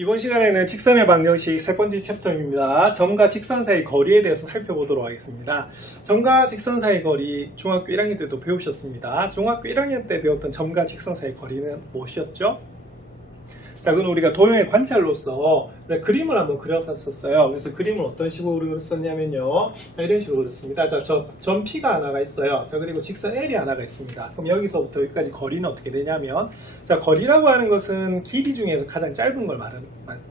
이번 시간에는 직선의 방정식 세 번째 챕터입니다. 점과 직선 사이 거리에 대해서 살펴보도록 하겠습니다. 점과 직선 사이 거리 중학교 1학년 때도 배우셨습니다. 중학교 1학년 때 배웠던 점과 직선 사이 거리는 무엇이었죠? 자, 그럼 우리가 도형의 관찰로서 그림을 한번 그려봤었어요. 그래서 그림을 어떤 식으로 그렸었냐면요. 자, 이런 식으로 그렸습니다. 자, 점 P가 하나가 있어요. 자, 그리고 직선 L이 하나가 있습니다. 그럼 여기서부터 여기까지 거리는 어떻게 되냐면, 자, 거리라고 하는 것은 길이 중에서 가장 짧은 걸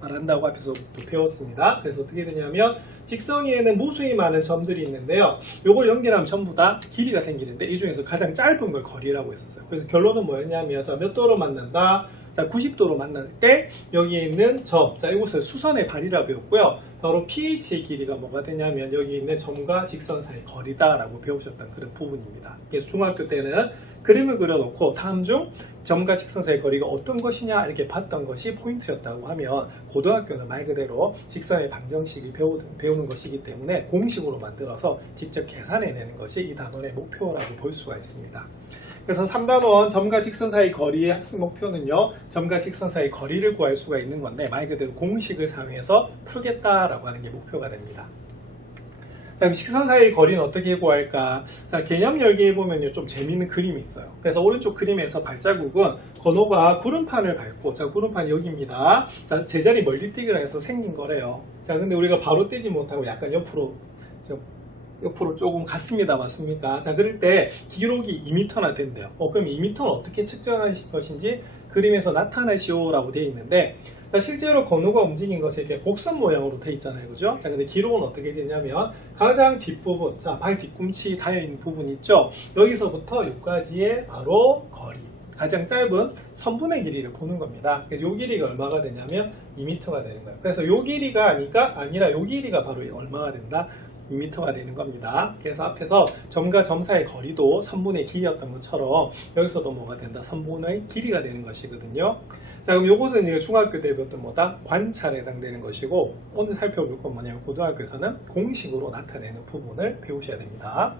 말한다고 앞에서부터 배웠습니다. 그래서 어떻게 되냐면, 직선 위에는 무수히 많은 점들이 있는데요. 요걸 연결하면 전부 다 길이가 생기는데, 이 중에서 가장 짧은 걸 거리라고 했었어요. 그래서 결론은 뭐였냐면, 자, 몇 도로 만난다? 자, 90도로 만날 때 여기에 있는 점, 자, 이곳을 수선의 발이라 배웠고요. 바로 pH의 길이가 뭐가 되냐면 여기 있는 점과 직선 사이 거리다라고 배우셨던 그런 부분입니다. 그래서 중학교 때는 그림을 그려놓고 다음 중 점과 직선 사이 거리가 어떤 것이냐 이렇게 봤던 것이 포인트였다고 하면, 고등학교는 말 그대로 직선의 방정식이 배우는 것이기 때문에 공식으로 만들어서 직접 계산해내는 것이 이 단원의 목표라고 볼 수가 있습니다. 그래서 3단원 점과 직선 사이 거리의 학습 목표는요, 점과 직선 사이 거리를 구할 수가 있는 건데 말 그대로 공식을 사용해서 풀겠다라고 하는 게 목표가 됩니다. 자, 그럼 직선 사이 거리는 어떻게 구할까? 자, 개념 열기에 보면요, 좀 재미있는 그림이 있어요. 그래서 오른쪽 그림에서 발자국은 건호가 구름판을 밟고, 자, 구름판이 여기입니다. 자, 제자리 멀리뛰기를 해서 생긴 거래요. 자, 근데 우리가 바로 뛰지 못하고 약간 옆으로 조금 갔습니다. 맞습니까? 자, 그럴 때 기록이 2m나 된대요. 그럼 2m는 어떻게 측정하실 것인지 그림에서 나타내시오라고 되어 있는데, 자, 실제로 건호가 움직인 것이 이렇게 곡선 모양으로 되어 있잖아요. 그죠? 자, 근데 기록은 어떻게 되냐면 가장 뒷부분, 자, 발 뒤꿈치 닿여있는 부분 있죠? 여기서부터 여기까지의 바로 거리, 가장 짧은 선분의 길이를 보는 겁니다. 요 길이가 얼마가 되냐면 2m가 되는 거예요. 그래서 요 길이가 아니라 요 길이가 바로 얼마가 된다? 2m가 되는 겁니다. 그래서 앞에서 점과 점 사이의 거리도 선분의 길이였던 것처럼 여기서도 뭐가 된다? 선분의 길이가 되는 것이거든요. 자, 그럼 요것은 이제 중학교 때 배웠던 뭐다? 관찰에 해당되는 것이고, 오늘 살펴볼 건 뭐냐면 고등학교에서는 공식으로 나타내는 부분을 배우셔야 됩니다.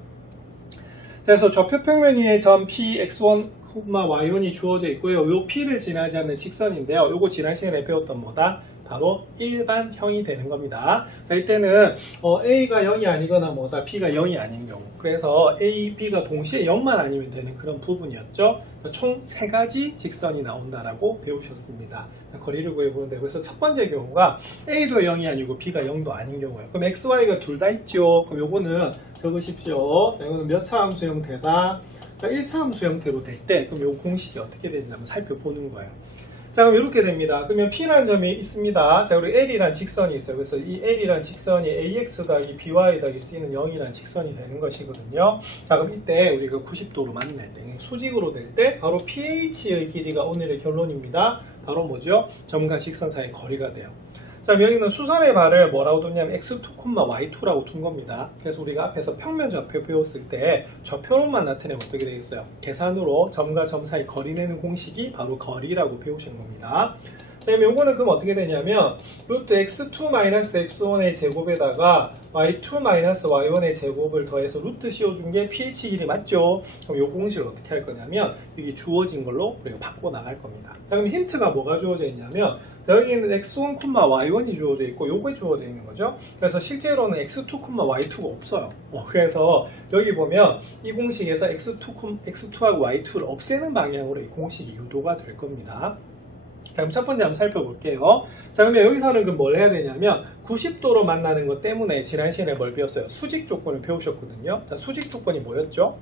자, 그래서 좌표평면 위에 점 P, X1, Y1이 주어져 있고요. 요 P를 지나지 않는 직선인데요. 요거 지난 시간에 배웠던 뭐다? 바로 일반형이 되는 겁니다. 자, 이때는 A가 0이 아니거나 뭐다? B가 0이 아닌 경우. 그래서 A, B가 동시에 0만 아니면 되는 그런 부분이었죠. 총 3가지 직선이 나온다라고 배우셨습니다. 자, 거리를 구해보는데, 그래서 첫 번째 경우가 A도 0이 아니고 B가 0도 아닌 경우예요. 그럼 X, Y가 둘 다 있죠. 그럼 요거는 적으십시오. 자, 이거는 몇 차 함수 형태다? 자, 1차 함수 형태로 될 때, 그럼 요 공식이 어떻게 되는지 한번 살펴보는 거예요. 자, 그럼 이렇게 됩니다. 그러면 P라는 점이 있습니다. 자, 그리고 L이라는 직선이 있어요. 그래서 이 L이라는 직선이 AX 더하기 BY 더하기 C는 0이라는 직선이 되는 것이거든요. 자, 그럼 이때 우리가 90도로 만날 때, 수직으로 될 때 바로 pH의 길이가 오늘의 결론입니다. 바로 뭐죠? 점과 직선 사이의 거리가 돼요. 자, 여기는 수선의 발을 뭐라고 뒀냐면 x2, y2라고 둔 겁니다. 그래서 우리가 앞에서 평면 좌표 배웠을 때 좌표로만 나타내면 어떻게 되겠어요? 계산으로 점과 점 사이 거리 내는 공식이 바로 거리라고 배우시는 겁니다. 자, 그럼 요거는 그럼 어떻게 되냐면 루트 x2-x1의 제곱에다가 y2-y1의 제곱을 더해서 루트 씌워준 게 pH 길이 맞죠? 그럼 요 공식을 어떻게 할 거냐면 여기 주어진 걸로 우리가 바꿔 나갈 겁니다. 자, 그럼 힌트가 뭐가 주어져 있냐면, 자, 여기는 x1, y1이 주어져 있고 요게 주어져 있는 거죠. 그래서 실제로는 x2, y2가 없어요. 그래서 여기 보면 이 공식에서 x2하고 y2를 없애는 방향으로 이 공식이 유도가 될 겁니다. 자, 그럼 첫 번째 한번 살펴볼게요. 자, 그러면 여기서는 그럼 뭘 해야 되냐면 90도로 만나는 것 때문에 지난 시간에 뭘 배웠어요? 수직 조건을 배우셨거든요. 자, 수직 조건이 뭐였죠?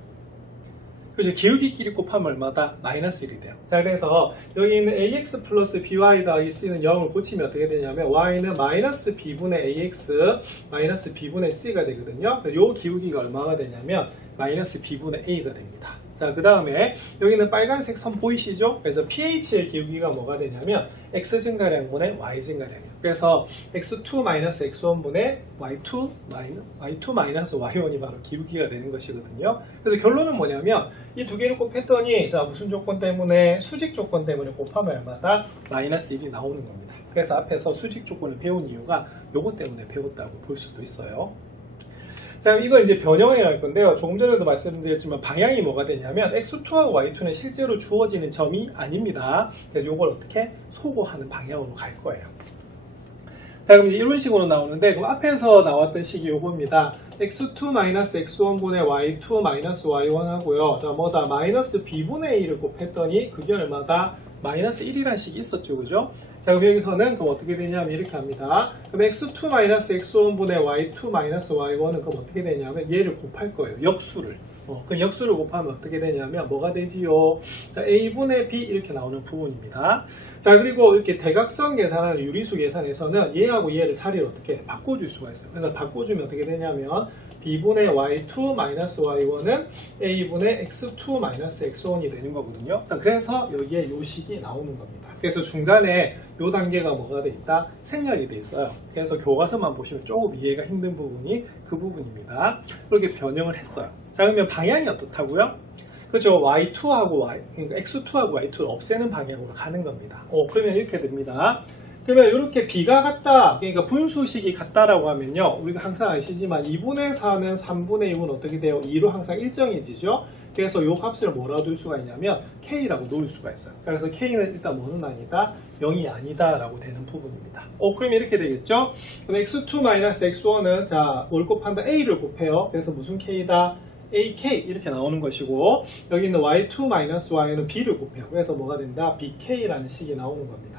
그죠? 기울기끼리 곱하면 얼마다? 마이너스 1이 돼요. 자, 그래서 여기 있는 ax 플러스 by 더하기 c는 0을 고치면 어떻게 되냐면 y는 마이너스 b분의 ax 마이너스 b분의 c가 되거든요. 요 기울기가 얼마가 되냐면 마이너스 b분의 a가 됩니다. 자, 그 다음에 여기는 빨간색 선 보이시죠? 그래서 pH의 기울기가 뭐가 되냐면 x 증가량분의 y 증가량이에요. 그래서 x2-x1분의 y2-y1이 바로 기울기가 되는 것이거든요. 그래서 결론은 뭐냐면 이 두 개를 곱했더니, 자, 무슨 조건 때문에? 수직 조건 때문에 곱하면 얼마다? 마이너스 1이 나오는 겁니다. 그래서 앞에서 수직 조건을 배운 이유가 요것 때문에 배웠다고 볼 수도 있어요. 자, 이거 이제 변형해 갈 건데요. 조금 전에도 말씀드렸지만 방향이 뭐가 되냐면 x2하고 y2는 실제로 주어지는 점이 아닙니다. 그래서 이걸 어떻게 소거하는 방향으로 갈 거예요. 자, 그럼 이제 이런 식으로 나오는데, 그럼 앞에서 나왔던 식이 요겁니다. x2-x1분의 y2-y1 하고요. 자, 뭐다? 마이너스 b분의 a를 곱했더니 그게 얼마다? 마이너스 1이라는 식이 있었죠. 그죠? 자, 그럼 여기서는 그럼 어떻게 되냐면 이렇게 합니다. 그럼 x2-x1분의 y2-y1은 그럼 어떻게 되냐면 얘를 곱할 거예요. 역수를. 그럼 역수를 곱하면 어떻게 되냐면 뭐가 되지요? 자, a분의 b 이렇게 나오는 부분입니다. 자, 그리고 이렇게 대각선 계산하는 유리수 계산에서는 얘하고 얘를 자리를 어떻게 바꿔줄 수가 있어요. 그래서 바꿔주면 어떻게 되냐면 b분의 y2 마이너스 y1은 a분의 x2 마이너스 x1이 되는 거거든요. 자, 그래서 여기에 요 식이 나오는 겁니다. 그래서 중간에 요 단계가 뭐가 돼 있다? 생략이 돼 있어요. 그래서 교과서만 보시면 조금 이해가 힘든 부분이 그 부분입니다. 그렇게 변형을 했어요. 자, 그러면 방향이 어떻다고요? 그렇죠. 그러니까 x2하고 y2를 없애는 방향으로 가는 겁니다. 그러면 이렇게 됩니다. 그러면 이렇게 b가 같다, 그러니까 분수식이 같다라고 하면요, 우리가 항상 아시지만 2분의 4는 3분의 2은 어떻게 돼요? 2로 항상 일정해지죠. 그래서 이 값을 뭐라고 둘 수가 있냐면 k라고 놓을 수가 있어요. 자, 그래서 k는 일단 뭐는 아니다, 0이 아니다 라고 되는 부분입니다. 그럼 이렇게 되겠죠. 그럼 x2-x1은 자, 뭘 곱한다? a를 곱해요. 그래서 무슨 k다? AK 이렇게 나오는 것이고, 여기 있는 y2-y는 b를 곱해요. 그래서 뭐가 된다? bk라는 식이 나오는 겁니다.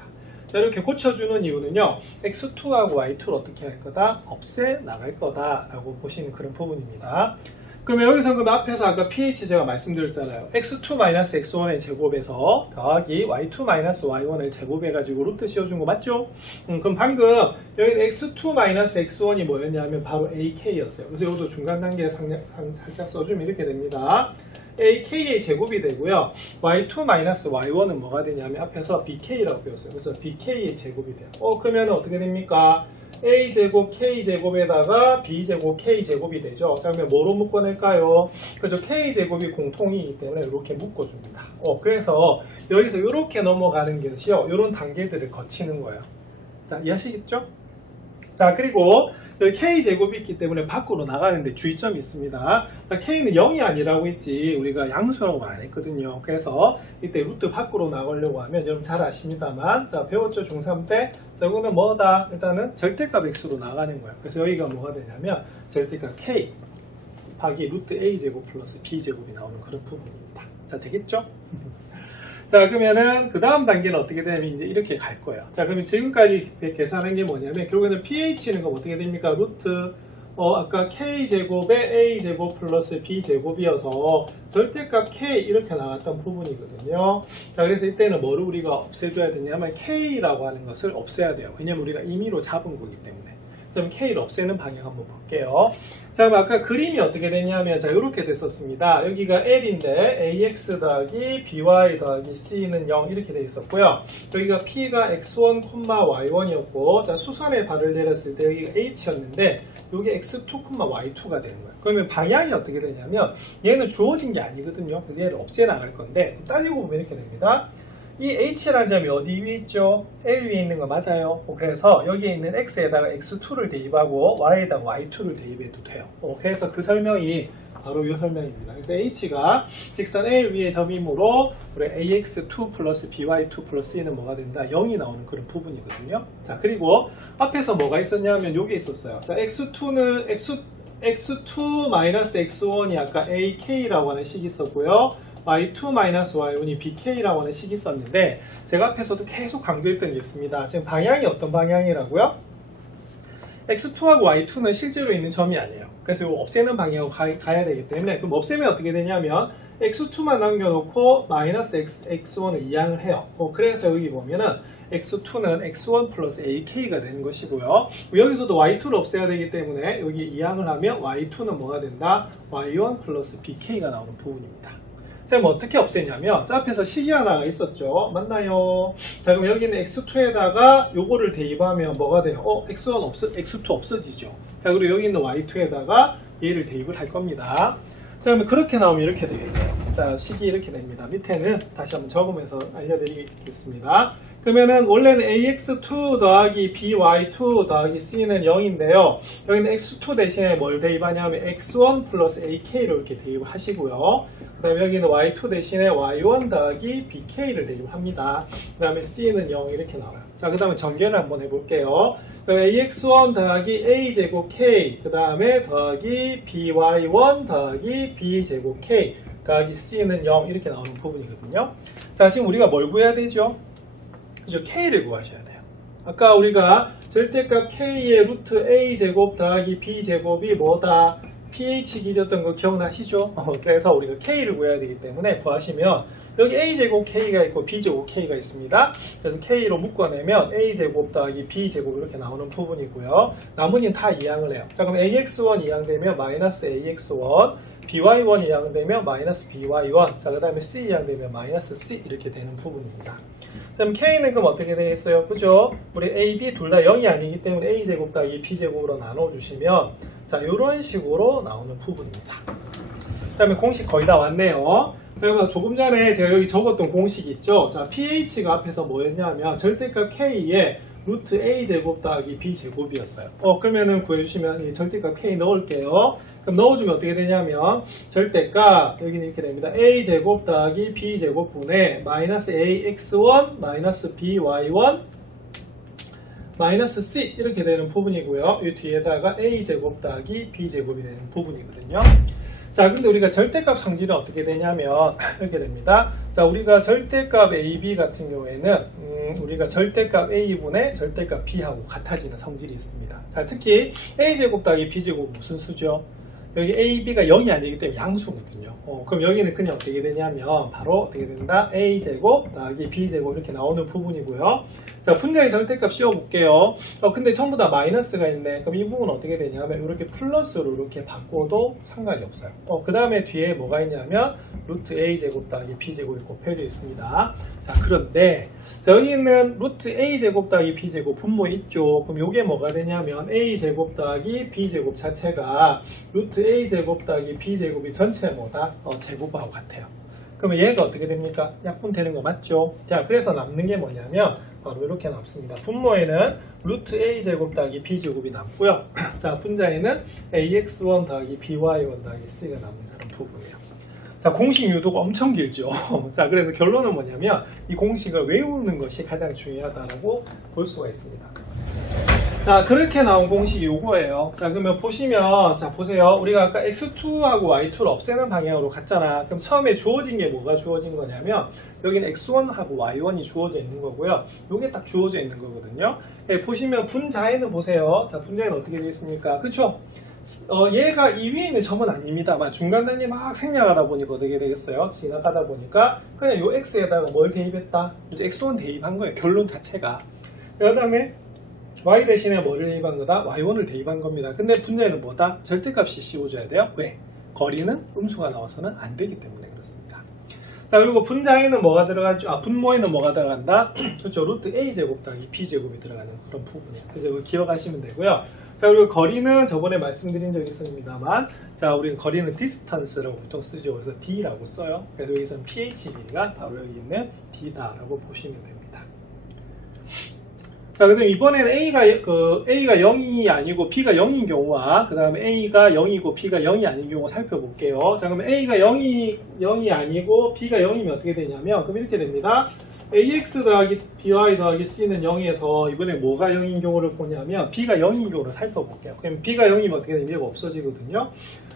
자, 이렇게 고쳐주는 이유는요, x2하고 y2를 어떻게 할 거다? 없애 나갈 거다 라고 보시는 그런 부분입니다. 그러면 여기서 그럼 앞에서 아까 pH 제가 말씀드렸잖아요. x2-x1의 제곱에서 더하기 y2-y1을 제곱해가지고 루트 씌워준 거 맞죠? 그럼 방금 여기는 x2-x1이 뭐였냐면 바로 ak였어요. 그래서 이것도 중간 단계에 살짝 써주면 이렇게 됩니다. ak의 제곱이 되고요. y2-y1은 뭐가 되냐면 앞에서 bk라고 배웠어요. 그래서 bk의 제곱이 돼요. 그러면 어떻게 됩니까? a제곱 k제곱에다가 b제곱 k제곱이 되죠. 자, 그러면 뭐로 묶어낼까요? 그죠? k제곱이 공통이기 때문에 이렇게 묶어줍니다. 그래서 여기서 이렇게 넘어가는 것이요, 이런 단계들을 거치는 거예요. 자, 이해하시겠죠? 자, 그리고 여기 k제곱이 있기 때문에 밖으로 나가는데 주의점이 있습니다. 자, k는 0이 아니라고 했지 우리가 양수라고 안 했거든요. 그래서 이때 루트 밖으로 나가려고 하면 여러분 잘 아십니다만, 자, 배웠죠? 중3 때. 자, 이거는 뭐다? 일단은 절대값 x로 나가는 거예요. 그래서 여기가 뭐가 되냐면 절대값 k 곱하기 루트 a제곱 플러스 b제곱이 나오는 그런 부분입니다. 자, 되겠죠? 자, 그러면은 그 다음 단계는 어떻게 되냐면 이제 이렇게 갈 거예요. 자, 그러면 지금까지 계산한 게 뭐냐면 결국에는 pH는 그럼 어떻게 됩니까? 루트 아까 k제곱에 a제곱 플러스 b제곱이어서 절대값 k 이렇게 나왔던 부분이거든요. 자, 그래서 이때는 뭐를 우리가 없애줘야 되냐면 k라고 하는 것을 없애야 돼요. 왜냐면 우리가 임의로 잡은 거기 때문에. 그럼 k를 없애는 방향 한번 볼게요. 자, 그럼 아까 그림이 어떻게 되냐면 자, 이렇게 됐었습니다. 여기가 L인데 ax 더하기 by 더하기 c는 0 이렇게 돼 있었고요. 여기가 p가 x1, y1이었고, 자, 수선에 발을 내렸을 때 여기가 h였는데 여기 x2, y2가 되는 거예요. 그러면 방향이 어떻게 되냐면 얘는 주어진 게 아니거든요. 그래서 얘를 없애 나갈 건데 따지고 보면 이렇게 됩니다. 이 h라는 점이 어디 위에 있죠? L 위에 있는 거 맞아요. 그래서 여기에 있는 x에다가 x2를 대입하고 y에다가 y2를 대입해도 돼요. 그래서 그 설명이 바로 이 설명입니다. 그래서 h가 직선 L 위의 점이므로 우리 ax2 플러스 by2 플러스 c는 뭐가 된다? 0이 나오는 그런 부분이거든요. 자, 그리고 앞에서 뭐가 있었냐면 여기 있었어요. 자, x2는 x2-x1이 아까 ak라고 하는 식이 있었고요. y2-y1이 bk라고 하는 식이 있었는데 제가 앞에서도 계속 강조했던 게 있습니다. 지금 방향이 어떤 방향이라고요? x2하고 y2는 실제로 있는 점이 아니에요. 그래서 이거 없애는 방향으로 가야 되기 때문에, 그럼 없애면 어떻게 되냐면 x2만 남겨놓고 마이너스 x1을 이항을 해요. 그래서 여기 보면은 x2는 x1 플러스 ak가 되는 것이고요. 여기서도 y2를 없애야 되기 때문에 여기 이항을 하면 y2는 뭐가 된다? y1 플러스 bk가 나오는 부분입니다. 자, 그럼 어떻게 없애냐면 자, 앞에서 식이 하나가 있었죠. 맞나요? 자, 그럼 여기는 x2에다가 요거를 대입하면 뭐가 돼요? x2 없어지죠. 자, 그리고 여기 있는 y2에다가 얘를 대입을 할 겁니다. 자, 그러면 그렇게 나오면 이렇게 되겠네요. 자, 식이 이렇게 됩니다. 밑에는 다시 한번 적으면서 알려드리겠습니다. 그러면은 원래는 ax2 더하기 by2 더하기 c는 0인데요. 여기는 x2 대신에 뭘 대입하냐면 x1 플러스 ak를 이렇게 대입을 하시고요. 그 다음에 여기는 y2 대신에 y1 더하기 bk를 대입합니다. 그 다음에 c는 0 이렇게 나와요. 자, 그 다음에 전개를 한번 해볼게요. ax1 더하기 a제곱 k, 그 다음에 더하기 by1 더하기 b제곱 k 더하기 c는 0 이렇게 나오는 부분이거든요. 자, 지금 우리가 뭘 구해야 되죠? 그죠? k를 구하셔야 돼요. 아까 우리가 절대값 k의 루트 a제곱 더하기 b제곱이 뭐다? ph 길이었던 거 기억나시죠? 그래서 우리가 k를 구해야 되기 때문에 구하시면 여기 a제곱 k가 있고 b제곱 k가 있습니다. 그래서 k로 묶어내면 a제곱 더하기 b제곱 이렇게 나오는 부분이고요. 나머지는 다 이항을 해요. 자, 그럼 ax1 이항되면 마이너스 ax1, by1 이항되면 마이너스 by1, 자, 그 다음에 c 이항되면 마이너스 c 이렇게 되는 부분입니다. 자, 그럼 k는 그럼 어떻게 되겠어요? 그죠? 우리 a, b 둘 다 0이 아니기 때문에 a제곱 더하기 b제곱으로 나눠주시면 자, 이런 식으로 나오는 부분입니다. 그 다음에 공식 거의 다 왔네요. 자, 조금 전에 제가 여기 적었던 공식이 있죠. 자, pH가 앞에서 뭐였냐면 절대값 k에 루트 a제곱 더하기 b제곱이었어요. 그러면은 구해주시면 이 절대값 k 넣을게요. 그럼 넣어주면 어떻게 되냐면 절대값 여기는 이렇게 됩니다. a제곱 더하기 b제곱분의 마이너스 ax1 마이너스 by1 마이너스 c 이렇게 되는 부분이고요. 이 뒤에다가 a제곱 더하기 b제곱이 되는 부분이거든요. 자, 근데 우리가 절대값 성질은 어떻게 되냐면 이렇게 됩니다. 자, 우리가 절대값 AB 같은 경우에는 우리가 절대값 A분의 절대값 B하고 같아지는 성질이 있습니다. 자, 특히 A제곱 더하기 B제곱 무슨 수죠? 여기 A, B가 0이 아니기 때문에 양수거든요. 그럼 여기는 그냥 어떻게 되냐면 바로 어떻게 된다? A제곱 더하기 B제곱 이렇게 나오는 부분이고요. 자, 분자의 절대값 씌워볼게요. 근데 전부 다 마이너스가 있네. 그럼 이 부분은 어떻게 되냐면 이렇게 플러스로 이렇게 바꿔도 상관이 없어요. 그 다음에 뒤에 뭐가 있냐면 루트 A제곱 더하기 B제곱이 곱해져 있습니다. 자, 그런데 자, 여기 있는 루트 A제곱 더하기 B제곱 분모 있죠. 그럼 이게 뭐가 되냐면 A제곱 더하기 B제곱 자체가 루트 A제곱 더하기 B제곱이 전체 뭐다? 제곱하고 같아요. 그러면 얘가 어떻게 됩니까? 약분되는 거 맞죠? 자, 그래서 남는 게 뭐냐면 바로 이렇게 남습니다. 분모에는 루트 A제곱 더하기 B제곱이 남고요. 자, 분자에는 AX1 더하기 BY1 더하기 C가 남는 그런 부분이에요. 자, 공식 유도가 엄청 길죠. 자, 그래서 결론은 뭐냐면 이 공식을 외우는 것이 가장 중요하다고 볼 수가 있습니다. 자, 그렇게 나온 공식이 요거예요. 자, 그러면 보시면, 자, 보세요. 우리가 아까 x2하고 y2를 없애는 방향으로 갔잖아. 그럼 처음에 주어진 게 뭐가 주어진 거냐면, 여기는 x1하고 y1이 주어져 있는 거고요. 요게 딱 주어져 있는 거거든요. 보시면 분자에는 보세요. 자, 분자에는 어떻게 되어 있습니까? 그쵸? 얘가 이 위에 있는 점은 아닙니다만 중간 단위 막 생략하다 보니까 어떻게 되겠어요? 지나가다 보니까 그냥 요 x에다가 뭘 대입했다? 이제 x1 대입한 거예요. 결론 자체가. 그 다음에 y 대신에 뭐를 대입한 거다? y1을 대입한 겁니다. 근데 분자에는 뭐다? 절대값이 씌워줘야 돼요. 왜? 거리는 음수가 나와서는 안 되기 때문에 그렇습니다. 자, 그리고 분자에는 뭐가 들어가죠? 분모에는 뭐가 들어간다? 그렇죠. 루트 a제곱 더하기 b제곱이 들어가는 그런 부분이에요. 그래서 이거 기억하시면 되고요. 자, 그리고 거리는 저번에 말씀드린 적이 있습니다만, 자, 우리는 거리는 distance라고 보통 쓰죠. 그래서 d라고 써요. 그래서 여기서는 ph 길이가 바로 여기 있는 d다라고 보시면 됩니다. 자, 그다음 이번에는 A가 0이 아니고 B가 0인 경우와 그 다음에 A가 0이고 B가 0이 아닌 경우 살펴볼게요. 자, 그러면 A가 0이 아니고 B가 0이면 어떻게 되냐면 그럼 이렇게 됩니다. AX 더하기 BY 더하기 C는 0에서 이번에 뭐가 0인 경우를 보냐면 B가 0인 경우를 살펴볼게요. 그럼 B가 0이면 어떻게 되냐면 얘가 없어지거든요.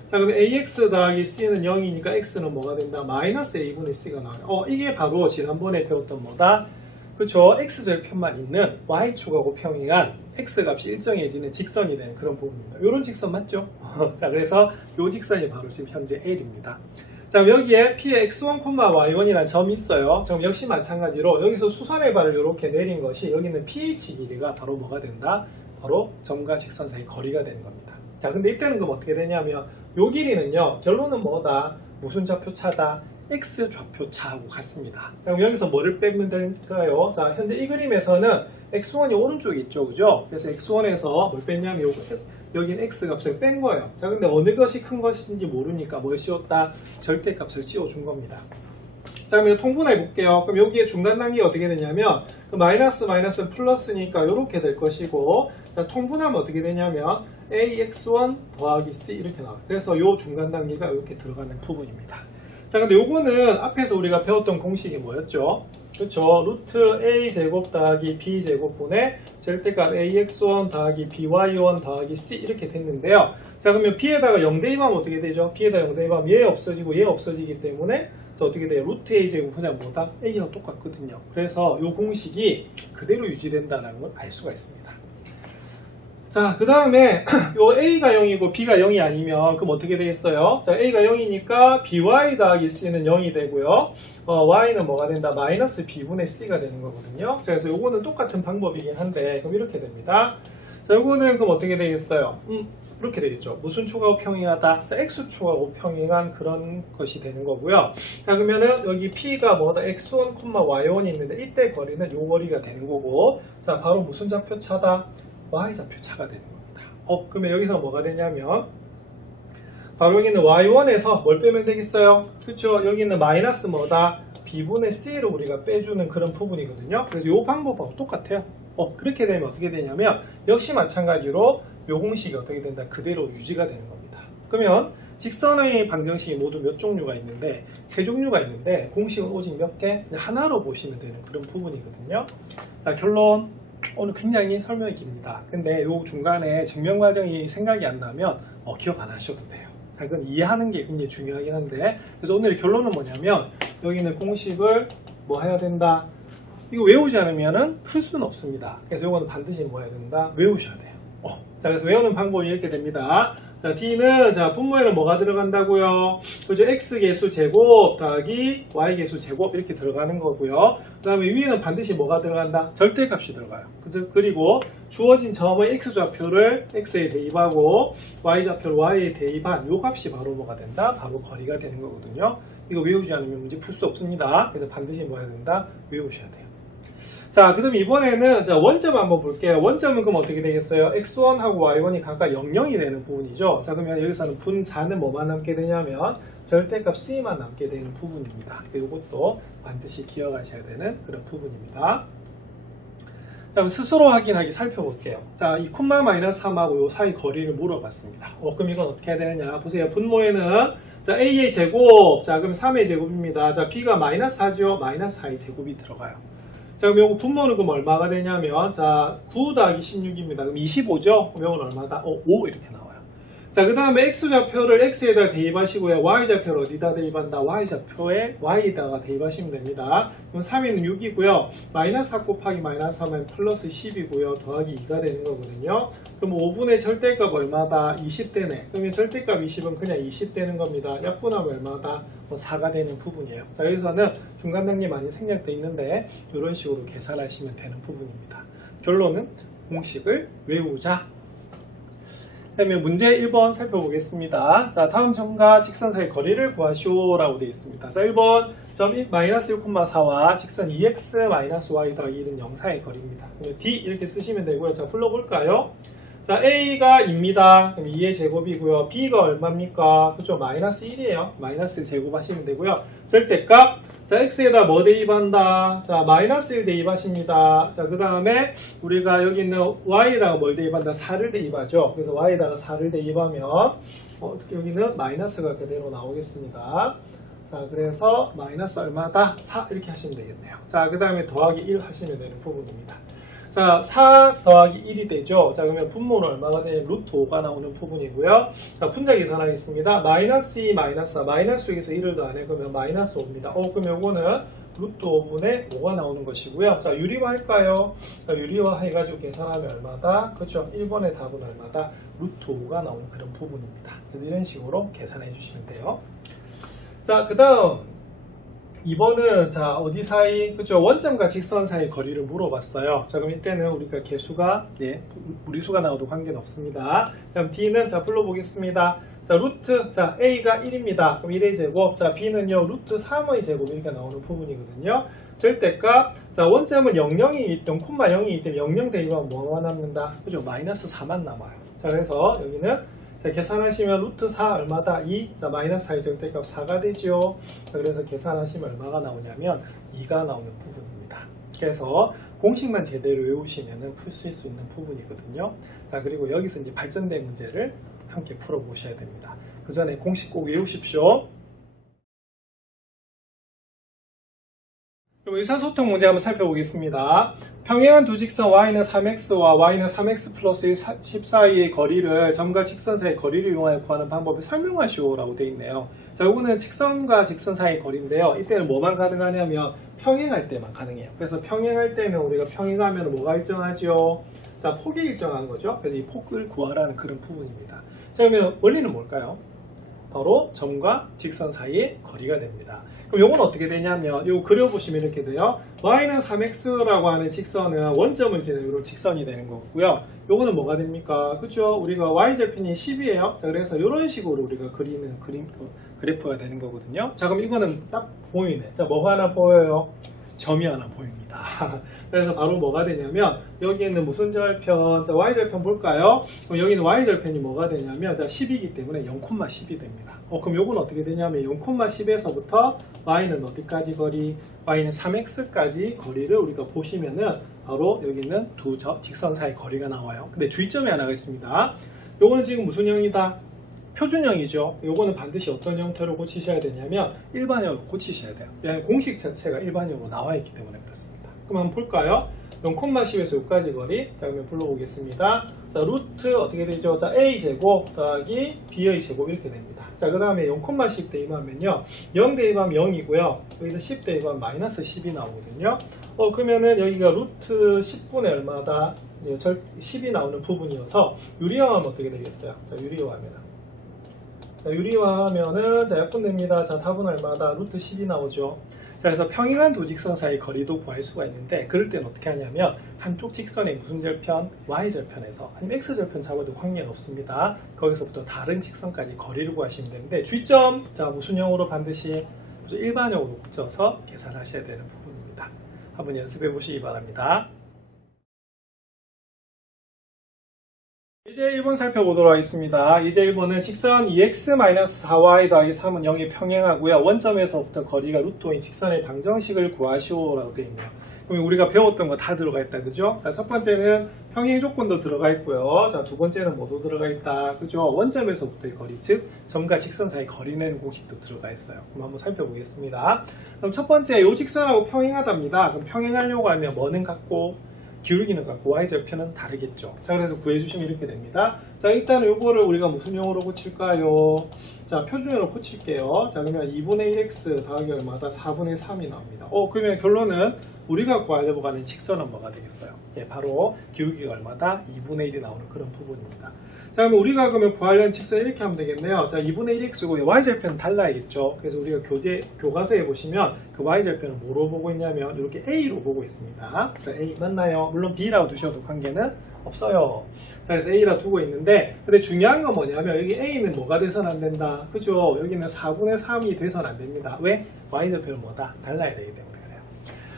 자, 그럼 AX 더하기 C는 0이니까 X는 뭐가 된다? 마이너스 A분의 C가 나와요. 이게 바로 지난번에 배웠던 뭐다? 그렇죠. x절편만 있는 y축하고 평행한 x값이 일정해지는 직선이 되는 그런 부분입니다. 이런 직선 맞죠? 자, 그래서 이 직선이 바로 지금 현재 L입니다. 자, 여기에 P에 x1, y1이라는 점이 있어요. 점 역시 마찬가지로 여기서 수선의 발을 이렇게 내린 것이 여기는 pH 길이가 바로 뭐가 된다? 바로 점과 직선 사이 거리가 되는 겁니다. 자, 근데 이때는 그럼 어떻게 되냐면 요 길이는요. 결론은 뭐다? 무슨 좌표차다? X 좌표차하고 같습니다. 자, 그럼 여기서 뭐를 빼면 될까요? 자, 현재 이 그림에서는 X1이 오른쪽에 있죠. 그죠? 그래서 X1에서 뭘 뺐냐면 여기는 X 값을 뺀 거예요. 자, 근데 어느 것이 큰 것인지 모르니까 뭘 씌웠다? 절대값을 씌워준 겁니다. 자, 그럼 이거 통분해 볼게요. 그럼 여기에 중간 단계가 어떻게 되냐면 그 마이너스 플러스니까 이렇게 될 것이고, 자, 통분하면 어떻게 되냐면 ax1 더하기 c 이렇게 나와요. 그래서 요 중간 단계가 이렇게 들어가는 부분입니다. 자, 근데 요거는 앞에서 우리가 배웠던 공식이 뭐였죠? 그렇죠. 루트 a제곱 더하기 b제곱분의 절대값 ax1 더하기 by1 더하기 c 이렇게 됐는데요. 자, 그러면 b에다가 0 대입하면 어떻게 되죠? b에다가 0 대입하면 얘 없어지고 얘 없어지기 때문에 어떻게 돼요? 루트 a제곱 그냥 뭐다? a랑 똑같거든요. 그래서 이 공식이 그대로 유지된다는 걸 알 수가 있습니다. 자, 그 다음에 요 a가 0이고 b가 0이 아니면 그럼 어떻게 되겠어요? 자, a가 0이니까 by 더하기 c는 0이 되고요. y는 뭐가 된다? 마이너스 b분의 c가 되는 거거든요. 자, 그래서 요거는 똑같은 방법이긴 한데 그럼 이렇게 됩니다. 자, 요거는 그럼 어떻게 되겠어요? 이렇게 되겠죠. 무슨 추가고 평행하다? 자, x추가고 평행한 그런 것이 되는 거고요. 자, 그러면은 여기 p가 뭐다? x1, y1이 있는데 이때 거리는 요 거리가 되는 거고, 자, 바로 무슨 좌표 차다? y좌표 차가 되는 겁니다. 그러면 여기서 뭐가 되냐면 바로 여기는 y1에서 뭘 빼면 되겠어요? 그렇죠? 여기는 마이너스 뭐다? b분의 c를 우리가 빼주는 그런 부분이거든요. 그래서 이 방법하고 똑같아요. 그렇게 되면 어떻게 되냐면 역시 마찬가지로 요 공식이 어떻게 된다? 그대로 유지가 되는 겁니다. 그러면 직선의 방정식이 모두 몇 종류가 있는데 세 종류가 있는데 공식은 오직 몇 개? 하나로 보시면 되는 그런 부분이거든요. 자, 결론. 오늘 굉장히 설명이 깁니다. 근데 요 중간에 증명 과정이 생각이 안 나면 기억 안 하셔도 돼요. 자, 그건 이해하는 게 굉장히 중요하긴 한데, 그래서 오늘의 결론은 뭐냐면 여기는 공식을 뭐 해야 된다? 이거 외우지 않으면은 풀 수는 없습니다. 그래서 이거는 반드시 뭐 해야 된다? 외우셔야 돼요. 자, 그래서 외우는 방법이 이렇게 됩니다. 자, D는, 자, 분모에는 뭐가 들어간다고요? 그죠? X개수 제곱 더하기 Y개수 제곱 이렇게 들어가는 거고요. 그 다음에 위에는 반드시 뭐가 들어간다? 절대값이 들어가요. 그죠? 그리고 주어진 점의 X좌표를 X에 대입하고 Y좌표를 Y에 대입한 요 값이 바로 뭐가 된다? 바로 거리가 되는 거거든요. 이거 외우지 않으면 문제 풀 수 없습니다. 그래서 반드시 뭐 해야 된다? 외우셔야 돼요. 자, 그 다음 이번에는 자, 원점 한번 볼게요. 원점은 그럼 어떻게 되겠어요? x1하고 y1이 각각 0,0이 되는 부분이죠. 자, 그러면 여기서는 분자는 뭐만 남게 되냐면 절대값 c만 남게 되는 부분입니다. 이것도 반드시 기억하셔야 되는 그런 부분입니다. 자, 그럼 스스로 확인하기 살펴볼게요. 자, 이 콤마 마이너스 3하고 요 사이 거리를 물어봤습니다. 그럼 이건 어떻게 해야 되느냐? 보세요. 분모에는 자, a의 제곱, 자, 그럼 3의 제곱입니다. 자, b가 마이너스 4죠? 마이너스 4의 제곱이 들어가요. 자, 그럼 요거 분모는 그럼 얼마가 되냐면, 자, 9 더하기 16입니다. 그럼 25죠? 그럼 요건 얼마다? 5 이렇게 나와요. 자, 그 다음에 x좌표를 x에다 대입하시고요. y좌표를 어디다 대입한다? y좌표에 y에다가 대입하시면 됩니다. 그럼 3위는 6이고요. 마이너스 4 곱하기 마이너스 3은 플러스 10이고요. 더하기 2가 되는 거거든요. 그럼 5분의 절대값 얼마다? 20되네. 그러면 절대값 20은 그냥 20 되는 겁니다. 약분하면 얼마다? 4가 되는 부분이에요. 자, 여기서는 중간 단계 많이 생략되어 있는데 이런 식으로 계산하시면 되는 부분입니다. 결론은 공식을 외우자. 자, 그러면 문제 1번 살펴보겠습니다. 자, 다음 점과 직선 사이 거리를 구하시오라고 되어 있습니다. 자, 1번 점 마이너스 1,4와 직선 2x 마이너스 y 더하기 1은 0 사이의 거리입니다. 그러면 D 이렇게 쓰시면 되고요. 자, 불러볼까요? 자, A가 2입니다. 그럼 2의 제곱이고요. B가 얼마입니까? 그쵸? 마이너스 1이에요. 마이너스 제곱하시면 되고요. 절대값. 자, X에다 뭐 대입한다? 자, 마이너스 1 대입하십니다. 자, 그 다음에 우리가 여기 있는 Y에다가 뭘 대입한다? 4를 대입하죠. 그래서 Y에다가 4를 대입하면, 여기는 마이너스가 그대로 나오겠습니다. 자, 그래서 마이너스 얼마다? 4 이렇게 하시면 되겠네요. 자, 그 다음에 더하기 1 하시면 되는 부분입니다. 자, 4 더하기 1이 되죠. 자, 그러면 분모는 얼마가 되냐? 루트 5가 나오는 부분이고요. 자, 분자 계산하겠습니다. 마이너스 2, 마이너스 4. 마이너스 쪽에서 1을 더하네. 그러면 마이너스 5입니다. 그럼 요거는 루트 5분의 5가 나오는 것이고요. 자, 유리화 할까요? 자, 유리화 해가지고 계산하면 얼마다? 그렇죠. 1번의 답은 얼마다? 루트 5가 나오는 그런 부분입니다. 그래서 이런 식으로 계산해 주시면 돼요. 자, 그 다음 2번은 자, 어디 사이? 그죠? 원점과 직선 사이 거리를 물어봤어요. 자, 그럼 이때는 우리가 개수가 무리수가 나와도 관계는 없습니다. 그럼 D는 자, 불러보겠습니다. 자, 루트 자, A가 1입니다. 그럼 1의 제곱. 자, B는요, 루트 3의 제곱 이렇게 나오는 부분이거든요. 절대값. 자, 원점은 00이기 때문에 콤마 0이기 때문에 00 대입하면 뭐가 남는다? 그죠? 마이너스 4만 남아요. 자, 그래서 여기는 자, 계산하시면 루트 4 얼마다? 2. 자, 마이너스 4의 절대값 4가 되죠. 자, 그래서 계산하시면 얼마가 나오냐면 2가 나오는 부분입니다. 그래서 공식만 제대로 외우시면 푸실 수 있는 부분이거든요. 자, 그리고 여기서 이제 발전된 문제를 함께 풀어보셔야 됩니다. 그 전에 공식 꼭 외우십시오. 그럼 의사소통 문제 한번 살펴보겠습니다. 평행한 두 직선 y는 3x와 y는 3x 플러스 10 사이의 거리를 점과 직선 사이의 거리를 이용하여 구하는 방법을 설명하시오라고 되어 있네요. 자, 이거는 직선과 직선 사이의 거리인데요. 이때는 뭐만 가능하냐면 평행할 때만 가능해요. 그래서 평행할 때는 우리가 평행하면 뭐가 일정하죠? 자, 폭이 일정한 거죠. 그래서 이 폭을 구하라는 그런 부분입니다. 자, 그러면 원리는 뭘까요? 바로 점과 직선 사이의 거리가 됩니다. 그럼 이건 어떻게 되냐면 이거 그려보시면 이렇게 돼요. y는 3x라고 하는 직선은 원점을 지는 이런 직선이 되는 거고요. 요거는 뭐가 됩니까? 그죠? 우리가 y절편이 10이에요. 자, 그래서 이런 식으로 우리가 그리는 그래프가 되는 거거든요. 자, 그럼 이거는 딱 보이네. 자, 뭐가 하나 보여요? 점이 하나 보입니다. 그래서 바로 뭐가 되냐면 여기에는 무슨 절편? 자, y절편 볼까요? 그럼 여기는 y절편이 뭐가 되냐면 자, 10이기 때문에 0,10이 됩니다. 그럼 요건 어떻게 되냐면 0,10에서부터 y는 어디까지 거리? y는 3x까지 거리를 우리가 보시면은 바로 여기는 두 직선 사이 거리가 나와요. 근데 주의점이 하나가 있습니다. 요거는 지금 무슨 형이다? 표준형이죠. 요거는 반드시 어떤 형태로 고치셔야 되냐면 일반형으로 고치셔야 돼요. 왜냐하면 공식 자체가 일반형으로 나와 있기 때문에 그렇습니다. 그럼 한번 볼까요? 0,10에서 여기까지 거리. 자, 그러면 불러보겠습니다. 자, 루트 어떻게 되죠? 자, a제곱 더하기 b의 제곱 이렇게 됩니다. 자, 그 다음에 0,10 대입하면요 0 대입하면 0이고요 여기서 10 대입하면 마이너스 10이 나오거든요. 그러면은 여기가 루트 10분의 얼마다? 10이 나오는 부분이어서 유리화하면 어떻게 되겠어요? 자, 유리화하면 자, 유리화하면은 자, 약분됩니다. 자, 답은 얼마다? 루트 10이 나오죠. 자, 그래서 평행한 두 직선 사이 거리도 구할 수가 있는데 그럴 때는 어떻게 하냐면 한쪽 직선의 무슨 절편? y절편에서 아니면 x절편 잡아도 관계없습니다. 거기서부터 다른 직선까지 거리를 구하시면 되는데 주의점! 자, 무슨 형으로 반드시 일반형으로 붙여서 계산하셔야 되는 부분입니다. 한번 연습해 보시기 바랍니다. 이제 1번 살펴보도록 하겠습니다. 이제 1번은 직선 2x-4y 더하기 3은 0이 평행하고요. 원점에서부터 거리가 루트 5인 직선의 방정식을 구하시오라고 되어 있네요. 그럼 우리가 배웠던 거 다 들어가 있다. 그죠? 자, 첫 번째는 평행 조건도 들어가 있고요. 자, 두 번째는 뭐도 들어가 있다. 그죠? 원점에서부터의 거리, 즉 점과 직선 사이 거리는 공식도 들어가 있어요. 그럼 한번 살펴보겠습니다. 그럼 첫 번째, 이 직선하고 평행하답니다. 그럼 평행하려고 하면 뭐는 같고 기울기는 같고 y절편은 다르겠죠. 자, 그래서 구해주시면 이렇게 됩니다. 자, 일단 요거를 우리가 무슨 형으로 고칠까요? 자, 표준형으로 고칠게요. 자, 그러면 2분의 1x 더하기 얼마다? 4분의 3이 나옵니다. 그러면 결론은 우리가 구하려고 하는 직선은 뭐가 되겠어요? 예, 바로 기울기가 얼마다? 2분의 1이 나오는 그런 부분입니다. 자, 그럼 우리가 그러면 구하려는 직선 이렇게 하면 되겠네요. 자, 2분의 1x고 y절편은 달라야겠죠. 그래서 우리가 교과서에 보시면 그 y절편은 뭐로 보고 있냐면 이렇게 a로 보고 있습니다. 자, a 맞나요? 물론 b라고 두셔도 관계는 없어요. 자, 그래서 a라 두고 있는데 근데 중요한 건 뭐냐면 여기 a는 뭐가 돼서는 안 된다. 그죠? 여기는 4분의 3이 돼서는 안 됩니다. 왜? y절편은 뭐다? 달라야 되기 때문에.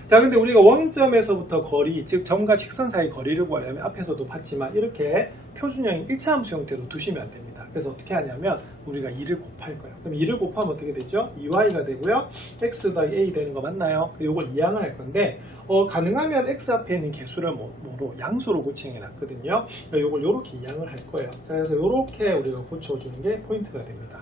자, 근데 우리가 원점에서부터 거리, 즉 점과 직선 사이 거리를 구하려면 앞에서도 봤지만 이렇게 표준형인 일차함수 형태로 두시면 안 됩니다. 그래서 어떻게 하냐면 우리가 2를 곱할 거예요. 그럼 2를 곱하면 어떻게 되죠? 2y가 되고요. x 더하기 a 되는 거 맞나요? 이걸 이항을 할 건데 가능하면 x 앞에 있는 개수를 뭐로 양수로 고치는 게 낫거든요. 이걸 이렇게 이항을 할 거예요. 자, 그래서 이렇게 우리가 고쳐주는 게 포인트가 됩니다.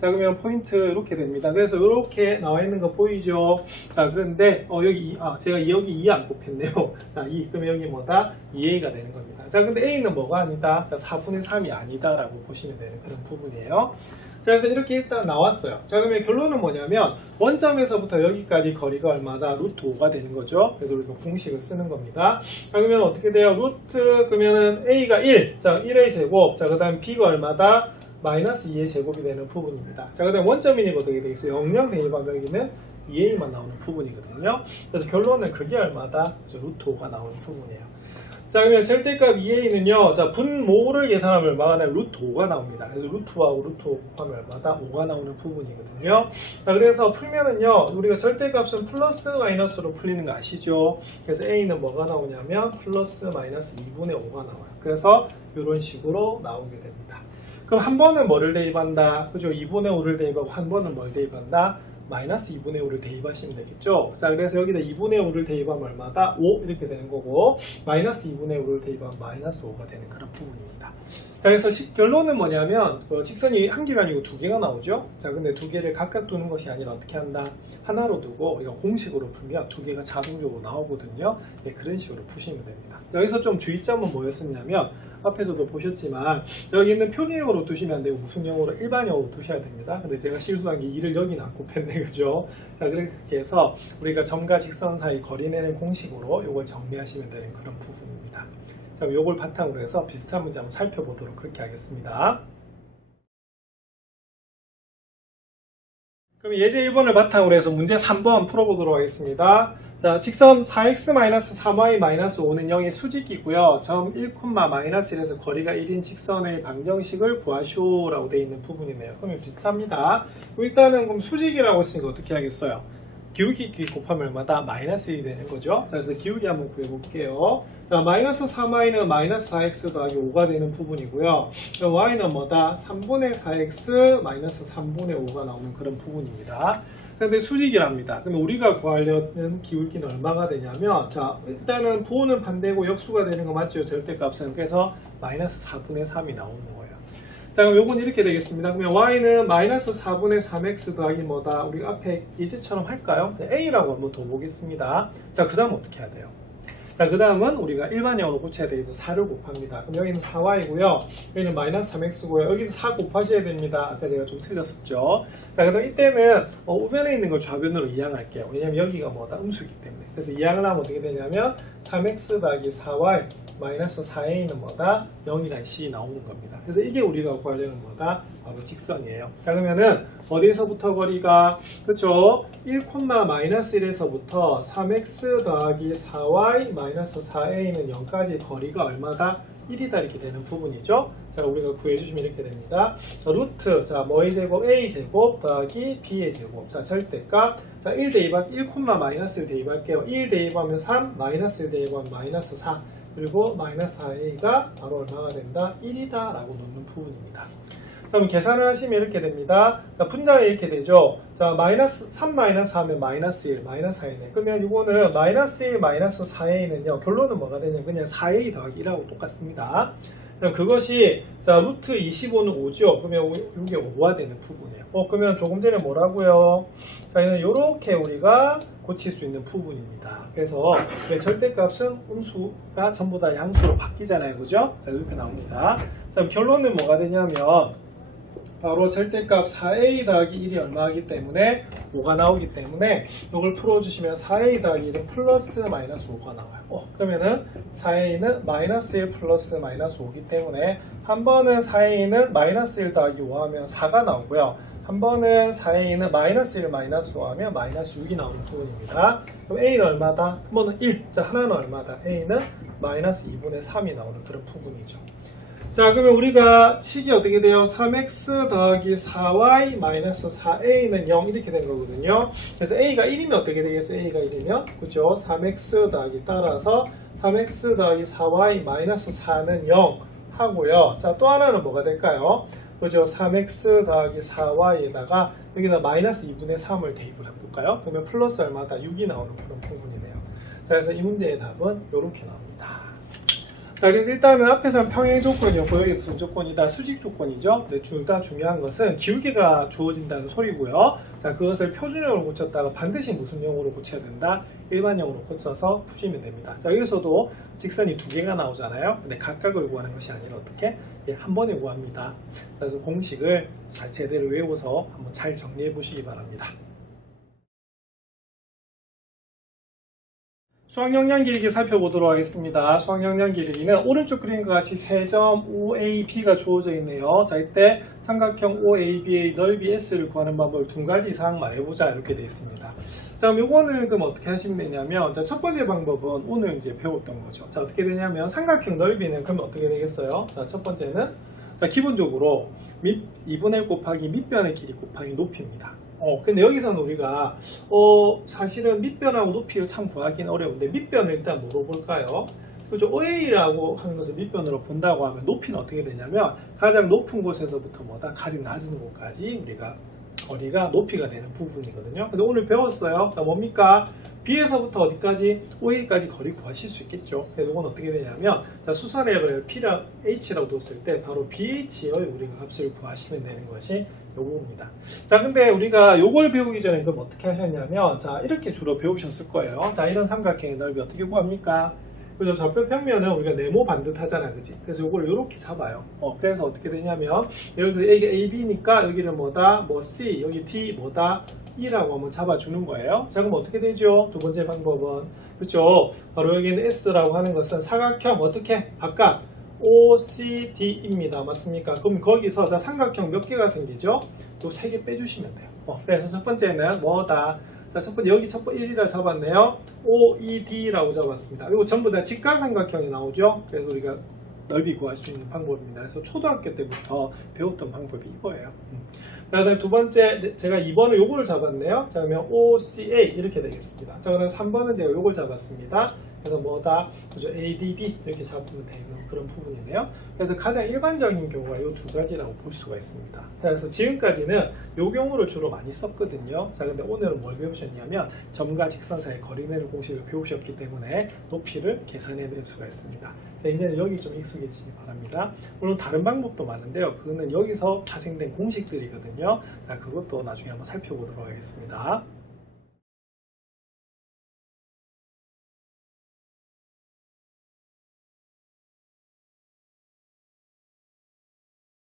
자, 그러면 포인트 이렇게 됩니다. 그래서 이렇게 나와 있는 거 보이죠? 자, 그런데 여기 제가 여기 2 안 곱했네요. 자, 2 그러면 여기 뭐다? 2a가 되는 겁니다. 자, 근데 a는 뭐가 아니다? 자, 4분의 3이 아니다라고 보시면 되는 그런 부분이에요. 자, 그래서 이렇게 일단 나왔어요. 자, 그러면 결론은 뭐냐면 원점에서부터 여기까지 거리가 얼마다? 루트 5가 되는 거죠. 그래서 우리가 공식을 쓰는 겁니다. 자, 그러면 어떻게 돼요? 루트 그러면은 a가 1. 자, 1의 제곱. 자, 그다음 b가 얼마다? 마이너스 2의 제곱이 되는 부분입니다. 자, 그 다음 원점이니까 어떻게 되겠어요? 0, 대입하면 여기는 2a만 나오는 부분이거든요. 그래서 결론은 그게 얼마다? 루트 5가 나오는 부분이에요. 자, 그러면 절대값 2a는요, 자, 분모를 계산하면 얼마가 나요? 루트 5가 나옵니다. 그래서 루트 5하고 루트 5 곱하면 얼마다? 5가 나오는 부분이거든요. 자, 그래서 풀면은요, 우리가 절대값은 플러스 마이너스로 풀리는 거 아시죠? 그래서 a는 뭐가 나오냐면 플러스 마이너스 2분의 5가 나와요. 그래서 이런 식으로 나오게 됩니다. 그럼 한 번은 뭐를 대입한다? 그죠? 2분의 5를 대입하고 한 번은 뭘 대입한다? 마이너스 2분의 5를 대입하시면 되겠죠. 자, 그래서 여기다 2분의 5를 대입하면 얼마다? 5 이렇게 되는 거고, 마이너스 2분의 5를 대입하면 마이너스 5가 되는 그런 부분입니다. 자, 그래서 결론은 뭐냐면 직선이 한 개가 아니고 두 개가 나오죠. 자, 근데 두 개를 각각 두는 것이 아니라 어떻게 한다? 하나로 두고 우리가 공식으로 풀면 두 개가 자동적으로 나오거든요. 네, 그런 식으로 푸시면 됩니다. 여기서 좀 주의점은 뭐였었냐면 앞에서도 보셨지만 여기 있는 표기형으로 두시면 안 되고 무슨 형으로 일반형으로 두셔야 됩니다. 근데 제가 실수한 게 2를 여기 놨고 뺐네, 그죠? 자, 그렇게 해서 우리가 점과 직선 사이 거리 내는 공식으로 이걸 정리하시면 되는 그런 부분입니다. 자, 요걸 바탕으로 해서 비슷한 문제 한번 살펴보도록 그렇게 하겠습니다. 그럼 예제 1번을 바탕으로 해서 문제 3번 풀어보도록 하겠습니다. 자, 직선 4x-3y-5는 0의 수직이고요. 점 1,-1에서 거리가 1인 직선의 방정식을 구하시오라고 되어 있는 부분이네요. 그러면 비슷합니다. 일단은 그럼 수직이라고 했으니까 어떻게 하겠어요? 기울기 곱하면 얼마다? 마이너스 1이 되는 거죠. 자, 그래서 기울기 한번 구해볼게요. 자, 마이너스 3y는 마이너스 4x 더하기 5가 되는 부분이고요. y는 뭐다? 3분의 4x 마이너스 3분의 5가 나오는 그런 부분입니다. 근데 수직이랍니다. 그럼 우리가 구하려는 기울기는 얼마가 되냐면, 자, 일단은 부호는 반대고 역수가 되는 거 맞죠? 절대값은. 그래서 마이너스 4분의 3이 나오는 거예요. 자, 그럼 요건 이렇게 되겠습니다. 그러면 y는 마이너스 4분의 3x 더하기 뭐다? 우리가 앞에 예제처럼 할까요? a라고 한번 더 보겠습니다. 자, 그 다음 어떻게 해야 돼요? 자, 그 다음은 우리가 일반형으로 고쳐야 되겠죠. 4를 곱합니다. 그럼 여기는 4y고요. 여기는 마이너스 3x고요. 여기도 4 곱하셔야 됩니다. 아까 제가 좀 틀렸었죠. 자, 그럼 이때는 우변에 있는 걸 좌변으로 이항할게요. 왜냐면 여기가 뭐다? 음수이기 때문에. 그래서 이항을 하면 어떻게 되냐면 3x 더하기 4y 마이너스 4a는 뭐다? 0이란 식이 나오는 겁니다. 그래서 이게 우리가 구하려는 뭐다? 바로 직선이에요. 자, 그러면은 어디에서부터 거리가, 그쵸? 1,-1에서부터 3x 더하기 4y 마이너스 4a는 0까지 거리가 얼마다? 1이다 이렇게 되는 부분이죠. 자, 우리가 구해주시면 이렇게 됩니다. 자, 루트, 자, 뭐의 제곱? a 제곱 더하기 b의 제곱. 자, 절대값. 자, 1 대입할, 1, 마이너스를 대입할게요. 1 대입하면 3, 마이너스 대입하면 마이너스 4. 그리고 마이너스 4a가 바로 얼마가 된다? 1이다 라고 놓는 부분입니다. 그럼 계산을 하시면 이렇게 됩니다. 자, 분자에 이렇게 되죠. 자, 마이너스 3 마이너스 4면 마이너스 1, 마이너스 4이네. 그러면 이거는 마이너스 1, 마이너스 4a는요, 결론은 뭐가 되냐면 그냥 4a 더하기 1하고 똑같습니다. 그럼 그것이, 자, 루트 25는 5죠. 그러면 이게 5가 되는 부분이에요. 그러면 조금 전에 뭐라고요? 자, 이렇게 우리가 고칠 수 있는 부분입니다. 그래서 절대값은 음수가 전부 다 양수로 바뀌잖아요. 그죠? 자, 이렇게 나옵니다. 자, 결론은 뭐가 되냐면 바로 절대값 4a 더하기 1이 얼마이기 때문에 5가 나오기 때문에 이걸 풀어주시면 4a 더하기 1은 플러스 마이너스 5가 나와요. 그러면은 4a는 마이너스 1 플러스 마이너스 5이기 때문에 한 번은 4a는 마이너스 1 더하기 5 하면 4가 나오고요. 한 번은 4a는 마이너스 1 마이너스 5 하면 마이너스 6이 나오는 부분입니다. 그럼 a는 얼마다? 한 번은 1. 자, 하나는 얼마다? a는 마이너스 2분의 3이 나오는 그런 부분이죠. 자, 그러면 우리가 식이 어떻게 돼요? 3x 더하기 4y 마이너스 4a는 0 이렇게 된 거거든요. 그래서 a가 1이면 어떻게 되겠어요? a가 1이면 그죠? 3x 더하기 따라서 3x 더하기 4y 마이너스 4는 0 하고요. 자, 또 하나는 뭐가 될까요? 그죠? 3x 더하기 4y에다가 여기다 마이너스 2분의 3을 대입을 해볼까요? 그러면 플러스 얼마다? 6이 나오는 그런 부분이네요. 자, 그래서 이 문제의 답은 이렇게 나옵니다. 자, 그래서 일단은 앞에서는 평행 조건이었고 여기 무슨 조건이다? 수직 조건이죠. 근데 둘 다 중요한 것은 기울기가 주어진다는 소리고요. 자, 그것을 표준형으로 고쳤다가 반드시 무슨 형으로 고쳐야 된다? 일반형으로 고쳐서 푸시면 됩니다. 자, 여기서도 직선이 두 개가 나오잖아요. 근데 각각을 구하는 것이 아니라 어떻게? 한 번에 구합니다. 그래서 공식을 잘 제대로 외워서 한번 잘 정리해 보시기 바랍니다. 수학영양 길기 살펴보도록 하겠습니다. 수학영양 길기는 오른쪽 그림과 같이 3점 OAB가 주어져 있네요. 자, 이때 삼각형 OAB의 넓이 S를 구하는 방법을 2가지 이상 말해보자 이렇게 되어 있습니다. 자, 그럼 요거는 그럼 어떻게 하시면 되냐면, 자, 첫 번째 방법은 오늘 이제 배웠던 거죠. 자, 어떻게 되냐면 삼각형 넓이는 그럼 어떻게 되겠어요? 자, 첫 번째는 자, 기본적으로 2분의 1 곱하기 밑변의 길이 곱하기 높이입니다. 근데 여기서는 우리가 사실은 밑변하고 높이를 참 구하기는 어려운데 밑변을 일단 물어볼까요? 그죠? OA라고 하는 것을 밑변으로 본다고 하면 높이는 어떻게 되냐면 가장 높은 곳에서부터 뭐다 가장 낮은 곳까지 우리가 거리가 높이가 되는 부분이거든요. 근데 오늘 배웠어요. 자, 뭡니까? B에서부터 어디까지? OA까지 거리 구하실 수 있겠죠. 그래서 이건 어떻게 되냐면 자, 수선액을 P랑 H라고 뒀을 때 바로 BH의 우리가 값을 구하시면 되는 것이 요겁니다. 자, 근데 우리가 요걸 배우기 전에 그럼 어떻게 하셨냐면 자, 이렇게 주로 배우셨을 거예요. 자, 이런 삼각형의 넓이 어떻게 구합니까? 그죠? 접변 평면은 우리가 네모 반듯하잖아, 그지? 그래서 이걸 이렇게 잡아요. 그래서 어떻게 되냐면, 예를 들어 이게 AB니까 여기는 뭐다? 뭐 C, 여기 D 뭐다? E라고 한번 잡아주는 거예요. 자, 그럼 어떻게 되죠? 두 번째 방법은, 그죠? 바로 여기는 S라고 하는 것은 사각형 어떻게? 바깥 OCD입니다. 맞습니까? 그럼 거기서 자, 삼각형 몇 개가 생기죠? 요 세 개 빼주시면 돼요. 그래서 첫 번째는 뭐다? 자, 첫 번째 여기 첫 번째 1이라 잡았네요. OED라고 잡았습니다. 이거 전부 다 직각삼각형이 나오죠. 그래서 우리가 넓이 구할 수 있는 방법입니다. 그래서 초등학교 때부터 배웠던 방법이 이거예요. 자, 그다음 두 번째 제가 2번을 요거를 잡았네요. 자, 그러면 OCA 이렇게 되겠습니다. 자, 그다음 3번은 제가 요걸 잡았습니다. 그래서 뭐다? 그죠? ADB 이렇게 잡으면 되는 그런 부분이네요. 그래서 가장 일반적인 경우가 이 두 가지라고 볼 수가 있습니다. 그래서 지금까지는 요 경우를 주로 많이 썼거든요. 자, 근데 오늘은 뭘 배우셨냐면 점과 직선 사이의 거리 내는 공식을 배우셨기 때문에 높이를 계산해낼 수가 있습니다. 자, 이제는 여기 좀 익숙해지기 바랍니다. 물론 다른 방법도 많은데요. 그거는 여기서 파생된 공식들이거든요. 자, 그것도 나중에 한번 살펴보도록 하겠습니다.